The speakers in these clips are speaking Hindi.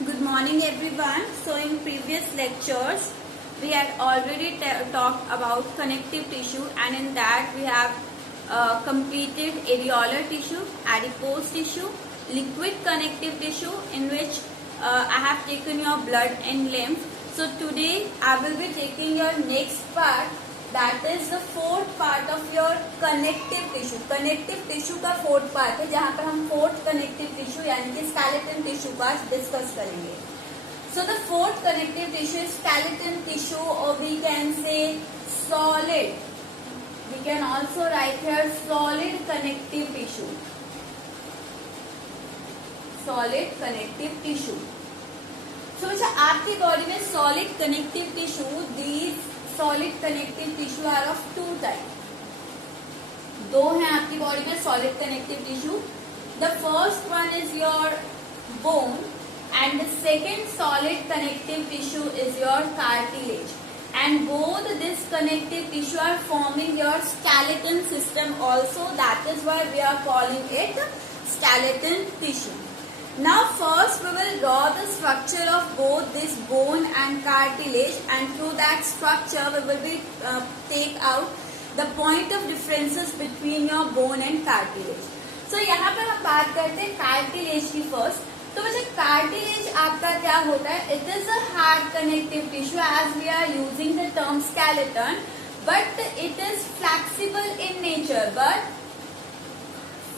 Good morning everyone. So in previous lectures we had already talked about connective tissue, and in that we have completed areolar tissue, adipose tissue, liquid connective tissue in which I have taken your blood and lymph. So today I will be taking your next part, that is the fourth part of your connective tissue. Connective tissue का fourth part है जहाँ पर हम fourth connective tissue यानी कि skeleton tissue का discuss करेंगे. So the fourth connective tissue is skeleton tissue, or we can say solid. We can also write here solid connective tissue. Solid connective tissue. So बच्चा आपकी बॉडी में solid connective tissue, these solid connective tissue are of two type. दो हैं आपकी बॉडी में solid connective tissue. The first one is your bone and the second solid connective tissue is your cartilage. And both this connective tissue are forming your skeleton system also. That is why we are calling it skeleton tissue. Now first we will draw the structure of both this bone and cartilage, and through that structure we will be take out the point of differences between your bone and cartilage. So यहाँ पर हम बात करते हैं cartilage की first. तो बच्चे cartilage आपका क्या होता है? It is a hard connective tissue as we are using the term skeleton, but it is flexible in nature. But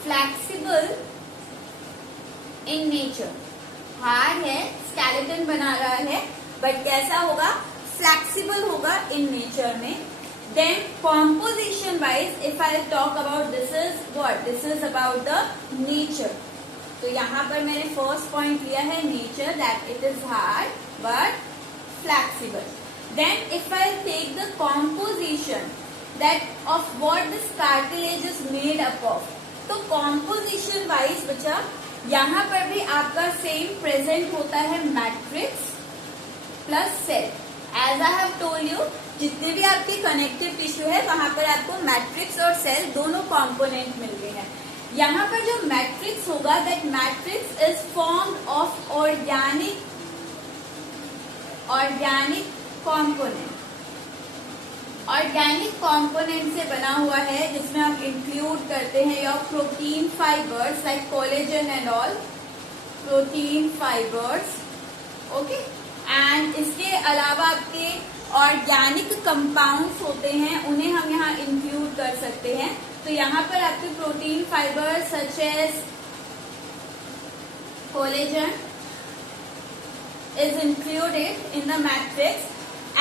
flexible in nature. Hard है, स्केलेटन बना रहा है, बट कैसा होगा? फ्लेक्सिबल होगा इन नेचर में. Then composition wise if I talk about this is what? This is about the nature. तो यहाँ पर मैंने फर्स्ट पॉइंट लिया है nature, that it is hard but flexible. Then if I take the composition that of what this cartilage is made up of, तो कॉम्पोजिशन वाइज बच्चा यहाँ पर भी आपका सेम प्रेजेंट होता है matrix plus cell. As I have told you, जितने भी आपकी कनेक्टिव टिश्यू है वहां पर आपको मैट्रिक्स और सेल दोनों कंपोनेंट मिलते हैं. यहाँ पर जो मैट्रिक्स होगा, that matrix is formed of organic component. Organic component से बना हुआ है जिसमें हम इंक्लूड करते हैं your protein fibres like collagen and all, protein fibres. Okay, and इसके अलावा आपके ऑर्गेनिक कंपाउंड्स होते हैं, उन्हें हम यहाँ इंक्लूड कर सकते हैं. तो यहाँ पर आपके protein fibres such as collagen is included in the matrix.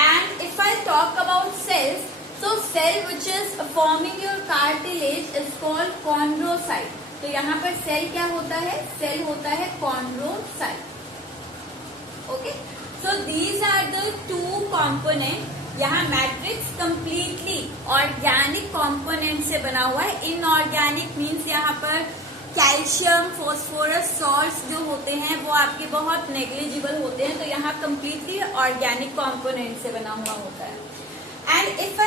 And if I talk about cells, so cell which is forming your cartilage is called chondrocyte. तो यहाँ पर सेल क्या होता है? सेल होता है chondrocyte. Okay, so these are the two component. यहाँ मैट्रिक्स completely organic component से बना हुआ है. Inorganic means यहाँ पर कैल्शियम, फॉस्फोरस, सॉल्ट्स जो होते हैं वो आपके बहुत नेग्लिजिबल होते हैं. तो यहाँ कम्प्लीटली ऑर्गेनिक कंपोनेंट से बना हुआ होता है. And if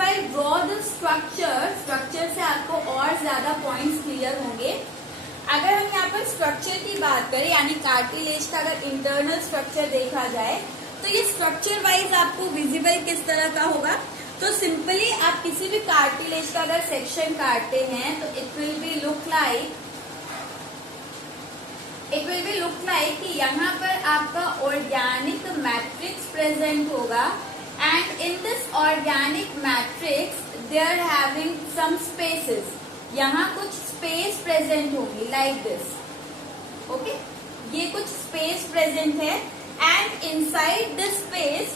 I draw the structure से आपको और ज्यादा पॉइंट्स क्लियर होंगे. अगर हम यहाँ पर स्ट्रक्चर की बात करें, यानी कार्टिलेज का अगर इंटरनल स्ट्रक्चर देखा जाए, तो ये स्ट्रक्चर वाइज आपको विजिबल किस तरह का होगा? तो सिंपली आप किसी भी कार्टिलेज का अगर सेक्शन काटते हैं तो it will be look like कि यहाँ पर आपका ऑर्गेनिक मैट्रिक्स प्रेजेंट होगा, and in this organic matrix they are having some spaces. यहाँ कुछ स्पेस प्रेजेंट होगी लाइक दिस. ओके, ये कुछ स्पेस प्रेजेंट है, and inside this space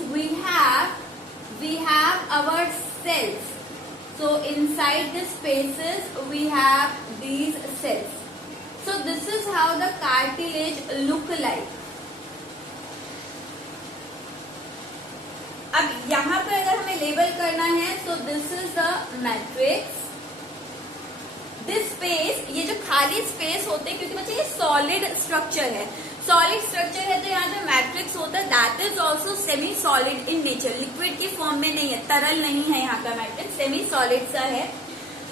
we have our cells. So inside the spaces we have these cells. So this is how the cartilage look like. अब यहाँ पर अगर हमें लेबल करना है, so this is the matrix. This space, ये जो खाली स्पेस होते हैं, क्योंकि बच्चे ये सॉलिड स्ट्रक्चर है, सॉलिड स्ट्रक्चर है, तो यहाँ जो मैट्रिक्स होता है that is also semi solid in nature. Liquid की फॉर्म में नहीं है, तरल नहीं है यहाँ का मैट्रिक्स, सेमी सॉलिड सा है.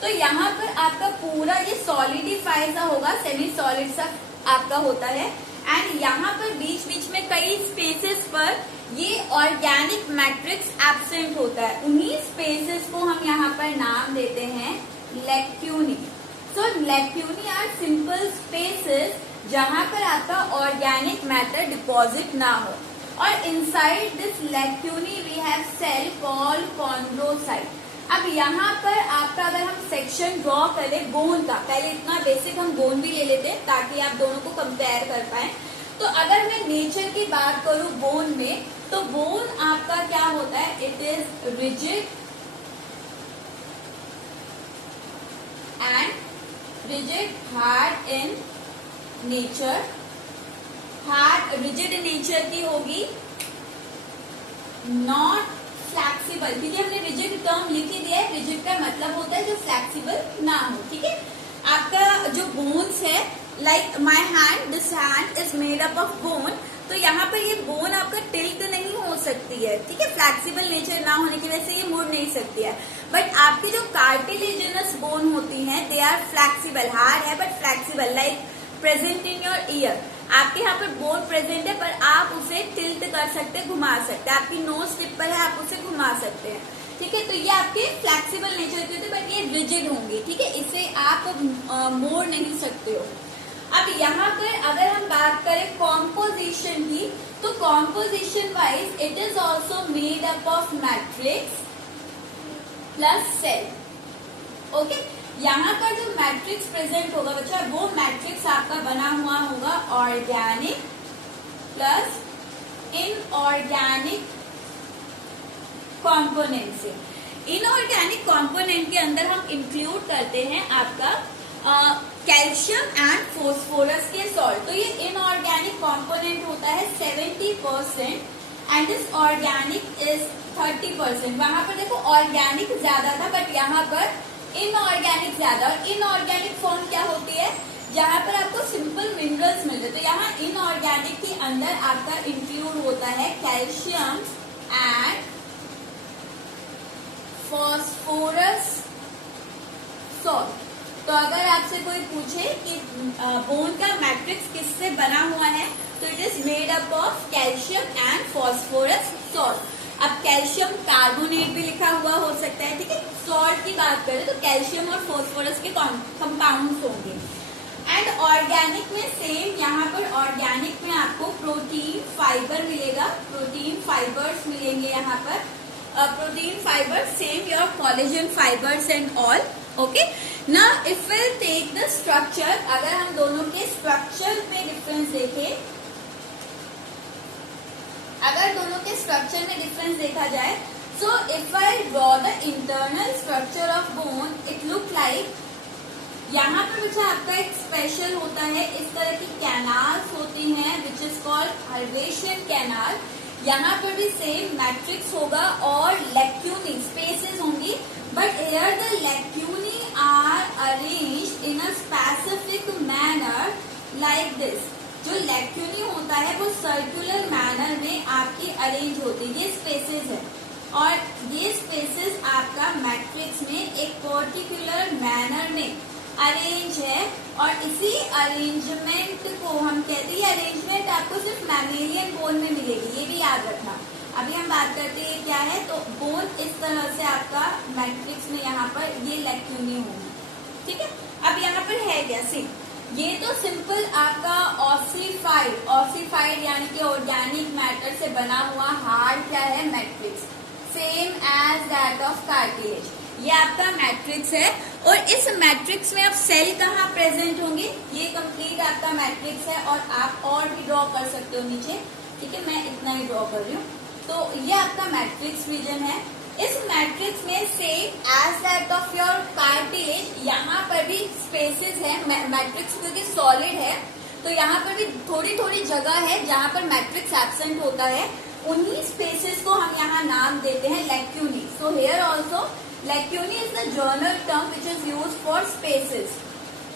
तो यहाँ पर आपका पूरा ये सॉलिडिफाई सा होगा, सेमी सॉलिड सा आपका होता है. एंड यहाँ पर बीच बीच में कई स्पेसेस पर ये ऑर्गेनिक मैट्रिक्स एब्सेंट होता है, उन्हीं स्पेसेस को हम यहाँ पर नाम देते हैं lacunae. So lacunae are simple spaces जहां पर आपका ऑर्गेनिक मैटर डिपॉजिट ना हो, और inside this lacunae we have cell called chondrocyte. अब यहाँ पर आपका अगर हम सेक्शन ड्रॉ करें बोन का, पहले इतना बेसिक हम बोन भी ले लेते हैं ताकि आप दोनों को कंपेयर कर पाए। तो अगर मैं नेचर की बात करूं बोन में, तो बोन आपका क्या होता है, it is rigid and rigid hard in nature. Hard rigid nature की होगी, नॉट फ्लैक्सीबल। ठीक है, हमने रिजिड टर्म लिख ही दिया है, रिजिड का मतलब होता है जो फ्लैक्सीबल ना हो। ठीक है, आपका जो बोन्स है, like my hand, this hand is made up of bone, तो यहाँ पर ये बोन आपका टिल्ट नहीं हो सकती है। ठीक है, फ्लैक्सीबल नेचर ना होने की वजह से ये मुड़ नहीं सकती है। बट आपकी जो कार्टिलेजिनस बोन होती हैं, दे आर फ्लैक्सीबल, हार्ड है but flexible, like present in your year. आपके यहाँ पर बोन प्रेजेंट है पर आप उसे टिल्ट कर सकते, घुमा सकते हैं। आपकी नोज टिप पर है, आप उसे घुमा सकते हैं। ठीक है, तो ये आपके फ्लैक्सीबल नेचर के होते हैं, बट ये रिजिड होंगे। ठीक है, इसे आप मोड़ नहीं सकते हो। अब यहाँ पर अगर हम बात करें कॉम्पोजिशन की, तो composition wise it is also made up of matrix plus cell. Okay, यहाँ पर जो मैट्रिक्स प्रेजेंट होगा बच्चा, वो मैट्रिक्स आपका बना हुआ होगा ऑर्गेनिक प्लस इनऑर्गेनिक कंपोनेंट से। इनऑर्गेनिक कंपोनेंट के अंदर हम इंक्लूड करते हैं आपका कैल्शियम एंड फोस्फोरस के सॉल्ट। तो ये इनऑर्गेनिक कंपोनेंट होता है 70% एंड दिस ऑर्गेनिक इज 30%। वहां पर देखो ऑर्गेनिक ज्यादा था बट यहाँ पर इनऑर्गेनिक ज्यादा। और इनऑर्गेनिक फॉर्म क्या होती है, जहां पर आपको सिंपल मिनरल्स मिलते हैं। तो यहाँ इनऑर्गेनिक के अंदर आपका इंक्लूड होता है कैल्शियम एंड फॉस्फोरस सॉल्ट। तो अगर आपसे कोई पूछे कि बोन का मैट्रिक्स किससे बना हुआ है, तो it is made up of calcium and phosphorus salt. अब कैल्शियम कार्बोनेट भी लिखा हुआ हो सकता है। ठीक है, सॉल्ट की बात करें तो कैल्शियम और फॉस्फोरस के कंपाउंड्स होंगे। एंड ऑर्गेनिक में सेम, यहाँ पर ऑर्गेनिक में आपको प्रोटीन फाइबर मिलेगा, प्रोटीन फाइबर्स मिलेंगे यहाँ पर, protein fibre same your collagen fibres and all. Okay, now if we take the structure, अगर हम दोनों के स्ट्रक्चर में डिफरेंस देखें, अगर दोनों के स्ट्रक्चर में डिफरेंस देखा जाए, so if I draw the internal structure of bone, it look like, यहाँ पर बच्चा आपका एक स्पेशल होता है, इस तरह की कैनाल्स होती हैं which is called Haversian canal. यहाँ पर भी सेम मैट्रिक्स होगा और लैक्यूनी स्पेसेस होंगी, but here the lacunae are arranged in a specific manner like this. जो लैक्यूनी होता है वो सर्कुलर मैनर में आपकी अरेंज होती है, ये स्पेसेस है, और ये स्पेसेस आपका मैट्रिक्स में एक पर्टिकुलर मैनर में अरेंज है। और इसी अरेंजमेंट को हम कहते हैं, अरेंजमेंट आपको सिर्फ मैमेलियन बोन में मिलेगी, ये भी याद रखना। अभी हम बात करते हैं क्या है, तो बोन इस तरह से आपका मैट्रिक्स में यहाँ पर ये लैक्यूनी होगी। ठीक है, अब यहाँ पर है क्या, सी ये तो सिंपल आपका ऑसिफाइड यानी कि ऑर्गेनिक मैटर से बना हुआ हार्ड क्या है, matrix, same as that of cartilage. ये आपका मैट्रिक्स है, और इस मैट्रिक्स में अब सेल कहाँ प्रेजेंट होंगे, ये कंप्लीट आपका मैट्रिक्स है। और आप और भी ड्रॉ कर सकते हो नीचे। ठीक है, मैं इतना ही ड्रॉ कर रही हूँ। तो ये आपका मैट्रिक्स रीजन है। इस मैट्रिक्स में same as that of your cartilage, यहाँ पर भी स्पेसेस है। मैट्रिक्स क्योंकि सॉलिड है तो यहाँ पर भी थोड़ी थोड़ी जगह है जहाँ पर मैट्रिक्स एब्सेंट होता है, उन्हीं स्पेसेस को हम यहाँ नाम देते हैं lacunae. So here also lacunae is the general term which is use for spaces.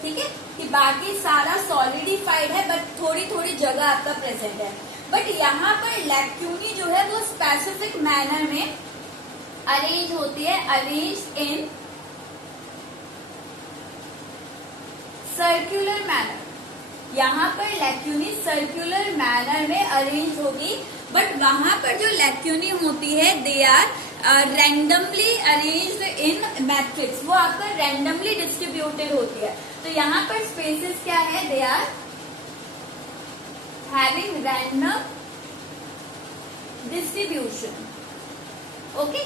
ठीक है, कि बाकी सारा सॉलिडिफाइड है बट थोड़ी थोड़ी जगह आपका प्रेजेंट है। बट यहाँ पर लैक्यूनी जो है वो स्पेसिफिक मैनर में अरेंज होती है, अरेंज इन सर्कुलर मैनर। यहाँ पर लैक्यूनी सर्कुलर मैनर में अरेंज होगी, बट वहां पर जो लैक्यूनी होती है they are randomly arranged in matrix, वो आपका रैंडमली डिस्ट्रीब्यूटेड होती है। तो यहाँ पर स्पेसेस क्या है, they are having random distribution. Okay,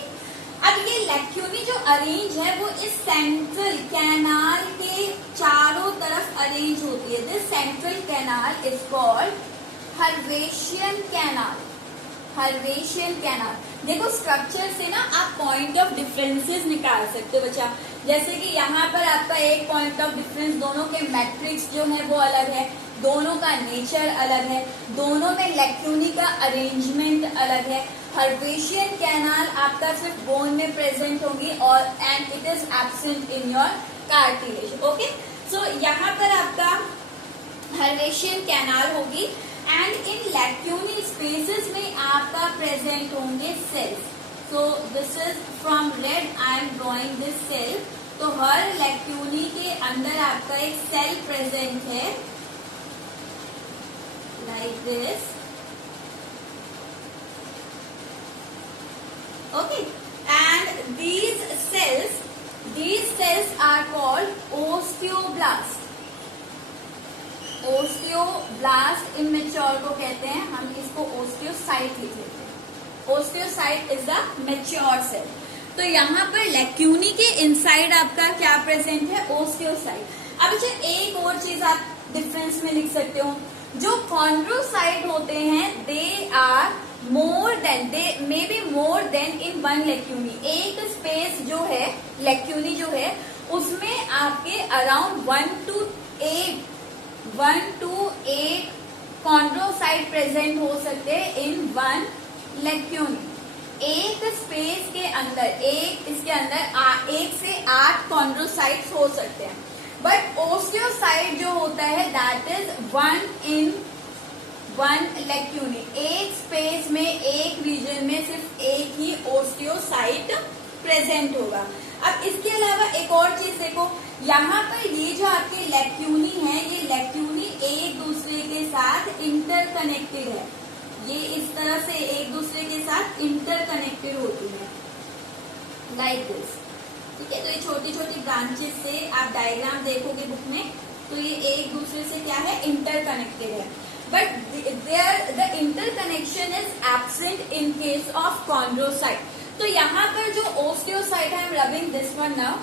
अब ये लैक्यूनी जो अरेंज है वो इस सेंट्रल कैनाल के चारों तरफ अरेंज होती है। This central canal is called Haversian canal. Haversian canal, देखो स्ट्रक्चर से ना आप पॉइंट ऑफ डिफरेंसेस निकाल सकते हो बच्चा। जैसे कि यहाँ पर आपका एक पॉइंट ऑफ डिफरेंस, दोनों के मैट्रिक्स जो है वो अलग है, दोनों का नेचर अलग है, दोनों में लैक्यूनी का अरेंजमेंट अलग है। हर्वेशियन कैनाल आपका सिर्फ बोन में प्रेजेंट होगी और and it is absent in your cartilage. Okay, so यहाँ पर आपका हर्वेशियन कैनाल होगी एंड इन लैक्यूनी स्पेसेस में आपका प्रेजेंट होंगे cells. So this is from red I am drawing this cell. तो हर लैक्यूनी के अंदर आपका एक सेल प्रेजेंट है like this. Okay, and these cells are called osteoblast. Osteoblast immature को कहते हैं, हम इसको osteocyte लिख लेते हैं। Osteocyte is the mature cell. तो यहाँ पर लैक्यूनी के इनसाइड आपका क्या प्रेजेंट है, ओस्टियोसाइट। अब अच्छा एक और चीज आप डिफरेंस में लिख सकते हो, जो कॉन्ड्रोसाइट होते हैं they are more than, they may be more than in one lacunae. एक स्पेस जो है लैक्यूनी जो है उसमें आपके अराउंड 1 to 8 कॉन्ड्रोसाइट प्रेजेंट हो सकते हैं इन वन लैक्यूनी। एक स्पेस के अंदर इसके अंदर 1 से 8 कॉन्ड्रोसाइट्स हो सकते हैं, बट ओस्टियोसाइट जो होता है दैट इज 1 in 1 लैक्यूनी। एक स्पेस में एक रीजन में सिर्फ एक ही ओस्टियोसाइट प्रेजेंट होगा। अब इसके अलावा एक और चीज देखो, यहाँ पर ये जो आपके लैक्यूनी है, ये लैक्यूनी एक दूसरे के साथ इंटरकनेक्टेड है। ये इस तरह से एक दूसरे के साथ इंटरकनेक्टेड होती है लाइक दिस। ठीक है, तो ये छोटी छोटी ब्रांचेस से आप डायग्राम देखोगे बुक में, तो ये एक दूसरे से क्या है, इंटरकनेक्टेड है, but the interconnection is absent in case of chondrocyte. तो यहाँ पर जो ओस्टियोसाइट है, I am rubbing this one now.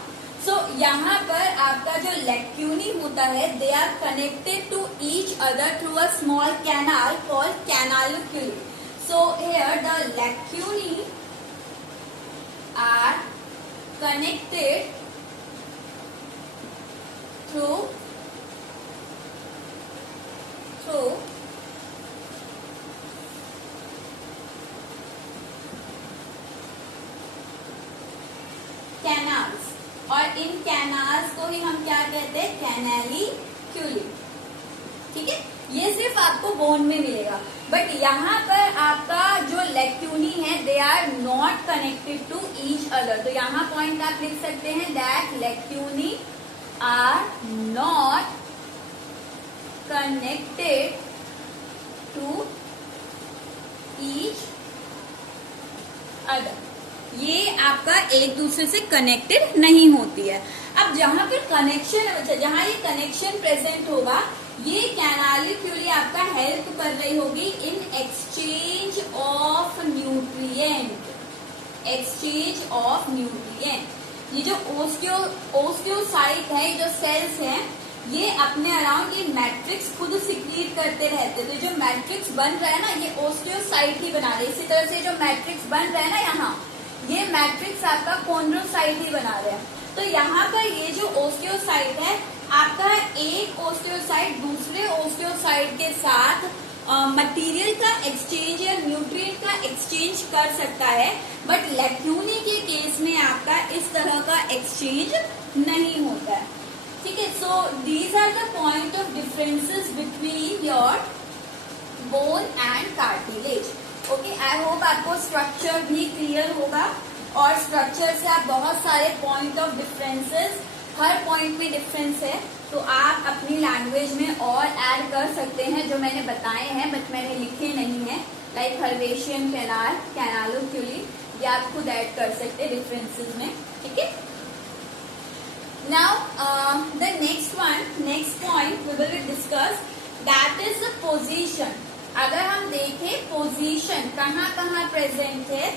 So यहाँ पर आपका जो लैक्यूनी होता है they are connected to each other through a small canal called canaliculi. So here the lacunae are connected through canals, और इन कैनाल्स को ही हम क्या कहते हैं, कैनालिक्यूली। ठीक है, ये सिर्फ आपको बोन में मिलेगा, बट यहाँ पर आपका जो लैक्यूनी है they are not connected to each other. तो यहाँ पॉइंट आप लिख सकते हैं that lacunae are not connected to each other. ये आपका एक दूसरे से कनेक्टेड नहीं होती है। अब जहां पर कनेक्शन है बच्चा, जहां ये कनेक्शन प्रेजेंट होगा, ये कैनालिक्यूली आपका हेल्प कर रही होगी in exchange of nutrient. Exchange of nutrient, ये जो ओस्टियोसाइट है, ये जो सेल्स हैं, ये अपने अराउंड ये मैट्रिक्स खुद सिक्रीट करते रहते हैं। तो जो मैट्रिक्स बन रहा है ना, ये ओस्टियोसाइट ही बना रहे हैं। इसी तरह से जो मैट्रिक्स बन रहा है ना यहाँ, ये मैट्रिक्स आपका कॉन्ड्रोसाइट ही बना रहे हैं। तो यहाँ पर ये जो ओस्टियोसाइट है, आपका एक ओस्टियोसाइट दूसरे ओस्टियोसाइट के साथ मटेरियल का एक्सचेंज या न्यूट्रिएंट का एक्सचेंज कर सकता है, बट लैक्यूनी के केस में आपका इस तरह का एक्सचेंज नहीं होता है। ठीक है, so these are the point of differences between your bone and cartilage. Okay, I hope आपको स्ट्रक्चर भी क्लियर होगा, और स्ट्रक्चर से आप बहुत सारे पॉइंट ऑफ डिफरेंसेस, हर पॉइंट में डिफरेंस है, तो आप अपनी अपनी लैंग्वेज में और ऐड कर सकते हैं जो मैंने बताए हैं, बट मैंने लिखे नहीं है, लाइक हर्वेशियन कैनाल, कैनालोक्यूली, ये आप खुद ऐड कर सकते हैं डिफरेंसेस में, ठीक है। Now the next point we will discuss, that is the position. अगर हम देखें पोजीशन कहाँ कहाँ प्रेजेंट है,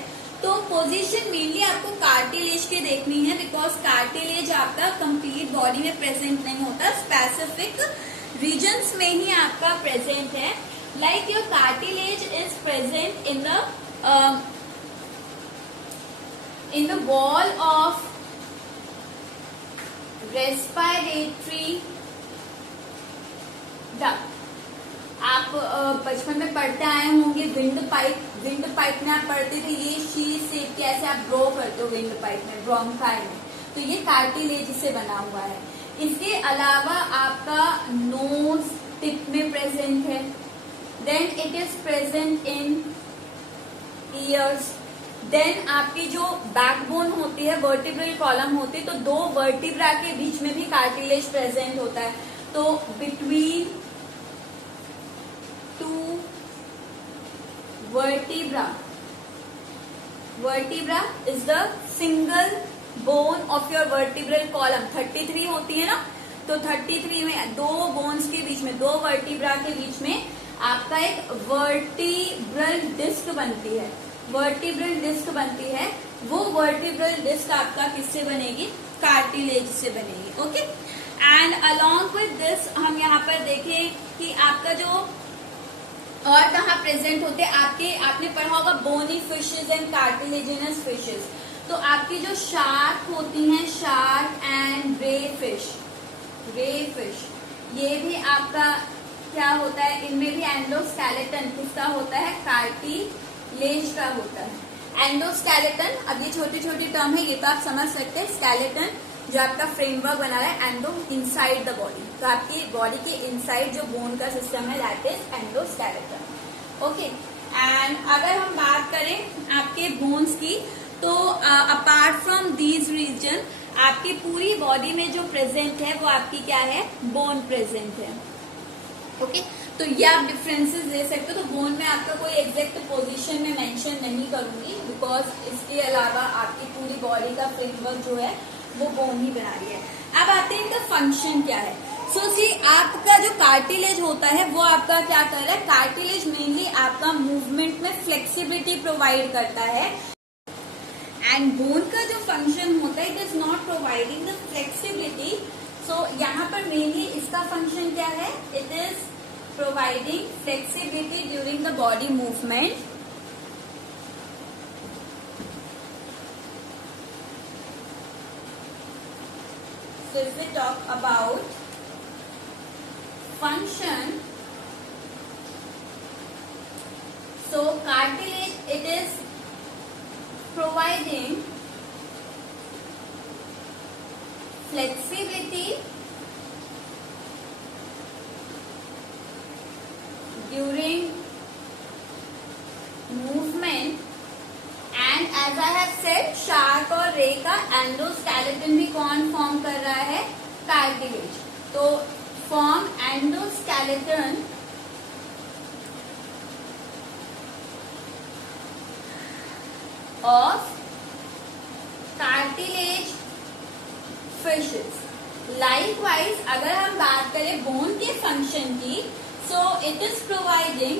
तो पोजीशन मेनली आपको कार्टिलेज के देखनी है, बिकॉज कार्टिलेज आपका कंप्लीट बॉडी में प्रेजेंट नहीं होता, स्पेसिफिक रीजन्स में ही आपका प्रेजेंट है। Like your cartilage is present in the wall of respiratory duct. आप बचपन में पढ़ते आए होंगे विंड पाइप में आप पढ़ते थे, ये शीट शेप कैसे आप ग्रो करते हो विंड पाइप में, ब्रोंकाई में, तो ये कार्टिलेज से बना हुआ है। इसके अलावा आपका नोज टिप में प्रेजेंट है, then it is present in ears, then आपकी जो बैकबोन होती है, वर्टिब्रल कॉलम होती है, तो दो वर्टिब्रा के बीच में भी कार्टिलेज प्रेजेंट होता है। तो between two vertebra is the single bone of your vertebral column. 33 होती है ना, तो 33 में दो बोन्स के बीच में, दो वर्टिब्रा के बीच में आपका एक वर्टिब्रल डिस्क बनती है, वर्टिब्रल डिस्क बनती है। वो वर्टिब्रल डिस्क आपका किससे बनेगी, कार्टिलेज से बनेगी, okay. And along with this हम यहाँ पर देखें कि आपका जो और कहाँ प्रेजेंट होते हैं, आपने पढ़ा होगा bony fishes and cartilaginous fishes. तो आपकी जो शार्क होती हैं, शार्क एंड रे फिश, ये भी आपका क्या होता है, इनमें भी एंडोस्केलेटन किसका होता है, कार्टिलेज का होता है। एंडोस्केलेटन, अब ये छोटी छोटी टर्म है, ये तो आप समझ सकते हैं। स्केलेटन जो आपका फ्रेमवर्क बना रहा है, एंडो इनसाइड द बॉडी, तो आपकी बॉडी के इनसाइड जो बोन का सिस्टम है that is endoskeleton, okay. And अगर हम बात करें आपके बोन्स की, तो अपार्ट फ्रॉम दीज रीजन आपकी पूरी बॉडी में जो प्रेजेंट है वो आपकी क्या है, बोन प्रेजेंट है, ओके। तो ये आप डिफरेंसेस ले सकते हो। तो बोन में आपका कोई एग्जैक्ट पोजीशन में मेंशन नहीं करूंगी, बिकॉज इसके अलावा आपकी पूरी बॉडी का फ्रेमवर्क जो है वो बोन ही बना रही है। अब आते हैं इनका फंक्शन क्या है। सो सी आपका जो कार्टिलेज होता है वो आपका क्या कर रहा है, कार्टिलेज मेनली आपका मूवमेंट में फ्लेक्सिबिलिटी प्रोवाइड करता है, एंड बोन का जो फंक्शन होता है it is not providing the flexibility. So यहाँ पर मेनली इसका फंक्शन क्या है, it is providing flexibility during the body movement. So if we talk about function, so cartilage, it is providing flexibility during movement, and as I have said, shark और रे का एंडोस्केलेटन भी कौन फॉर्म कर रहा है, कार्टिलेज। तो form endoskeleton of cartilage fishes. Likewise अगर हम बात करें बोन के फंक्शन की, so it is providing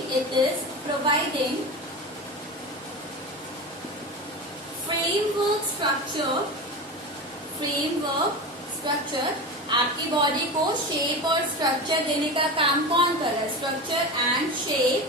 framework structure. आपकी बॉडी को शेप और स्ट्रक्चर देने का काम कौन कर रहा है, structure and shape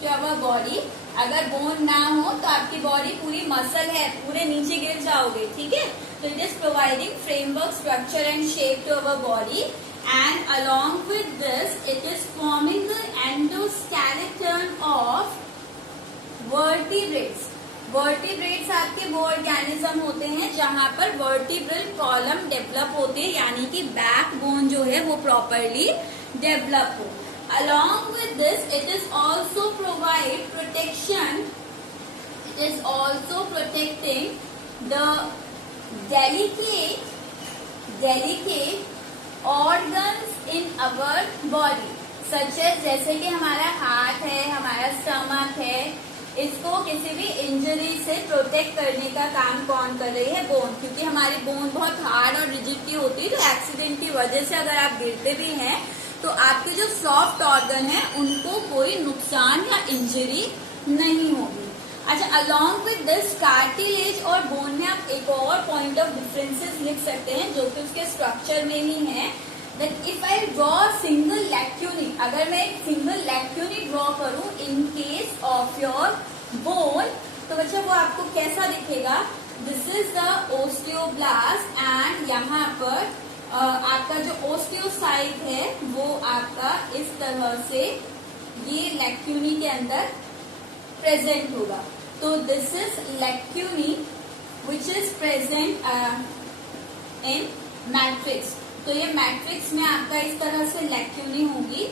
to our body. अगर बोन ना हो तो आपकी बॉडी पूरी मसल है, पूरे नीचे गिर जाओगे, ठीक है। तो it is providing framework structure and shape to our body, and along with this it is forming the endoskeleton of vertebrates. Vertebrates आपके वो ऑर्गेनिज्म होते हैं जहां पर वर्टिब्रल कॉलम डेवलप होते हैं, यानी कि बैकबोन जो है वो प्रॉपरली डेवलप हो। Along with this, it is also provide protection. It is also protecting the delicate organs in our body such as जैसे कि हमारा हार्ट है, हमारा स्टमक है, इसको किसी भी इंजरी से प्रोटेक्ट करने का काम कौन कर रही है? बोन, क्योंकि हमारी बोन बहुत हार्ड और रिजिड की होती है, तो एक्सीडेंट की वजह से अगर आप गिरते भी हैं तो आपके जो सॉफ्ट ऑर्गन है उनको कोई नुकसान या इंजरी नहीं होगी। अच्छा, अलॉन्ग विद दिस कार्टिलेज और बोन में आप एक और पॉइंट ऑफ डिफरेंसेस लिख सकते हैं जो कि उसके स्ट्रक्चर में ही है। That if I draw single lacunae, अगर मैं एक सिंगल लैक्यूनी ड्रॉ करूं in case of your bone, तो बच्चा वो आपको कैसा दिखेगा? This is the osteoblast and यहाँ पर आपका जो ओस्टियोसाइट है वो आपका इस तरह से ये लैक्यूनी के अंदर प्रेजेंट होगा। तो this is lacunae which is present in matrix. तो ये मैट्रिक्स में आपका इस तरह से लैक्यूनी होगी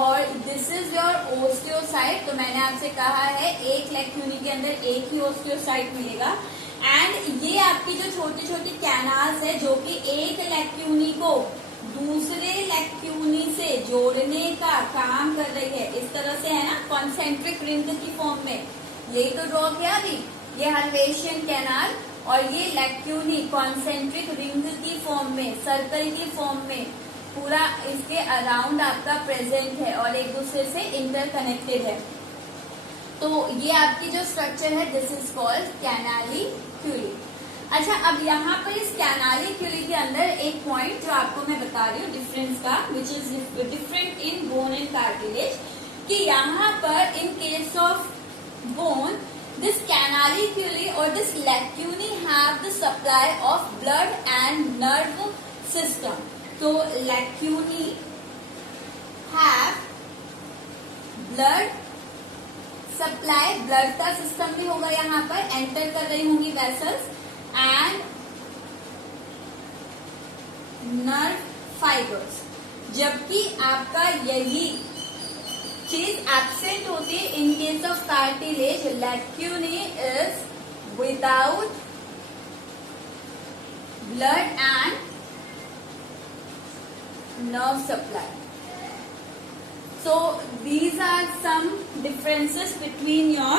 और दिस इज योर ओस्टियोसाइट। तो मैंने आपसे कहा है एक लैक्यूनी के अंदर एक ही ओस्टियोसाइट मिलेगा एंड ये आपकी जो छोटी छोटी कैनाल्स है जो कि एक लैक्यूनी को दूसरे लैक्यूनी से जोड़ने का काम कर रही है, इस तरह से है ना, कॉन्सेंट्रिक रिंग की फॉर्म में। यही तो ड्रॉ किया अभी, ये हर्वेशियन कैनाल और ये लैक्यूनी कॉन्सेंट्रिक रिंग की फॉर्म में, सर्कल की फॉर्म में पूरा इसके अराउंड आपका प्रेजेंट है और एक दूसरे से इंटरकनेक्टेड है। तो ये आपकी जो स्ट्रक्चर है दिस इज कॉल्ड कैनालिक्यूली। अच्छा, अब यहाँ पर इस कैनालिक्यूली के अंदर एक पॉइंट जो आपको मैं बता रही हूँ डिफरेंस का, which is different in bone and cartilage, कि यहाँ पर in case of bone this canaliculi और this lacunae have the supply of blood and nerve system. तो lacunae have blood supply, blood का सिस्टम भी होगा यहाँ पर, एंटर कर रही होंगी वेसल्स एंड नर्व फाइबर्स, जबकि आपका यही चीज एब्सेंट होती है in case of cartilage. Lacunae is without blood and nerve supply. So these are some differences between your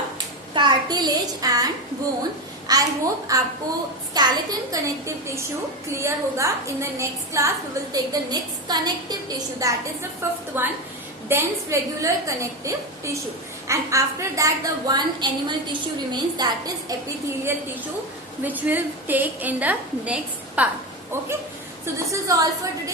cartilage and bone. I hope आपको skeleton connective tissue clear होगा. In the next class we will take the next connective tissue, that is the fifth one, dense regular connective tissue. And after that the one animal tissue remains, that is epithelial tissue, which we'll take in the next part. Okay, so this is all for today.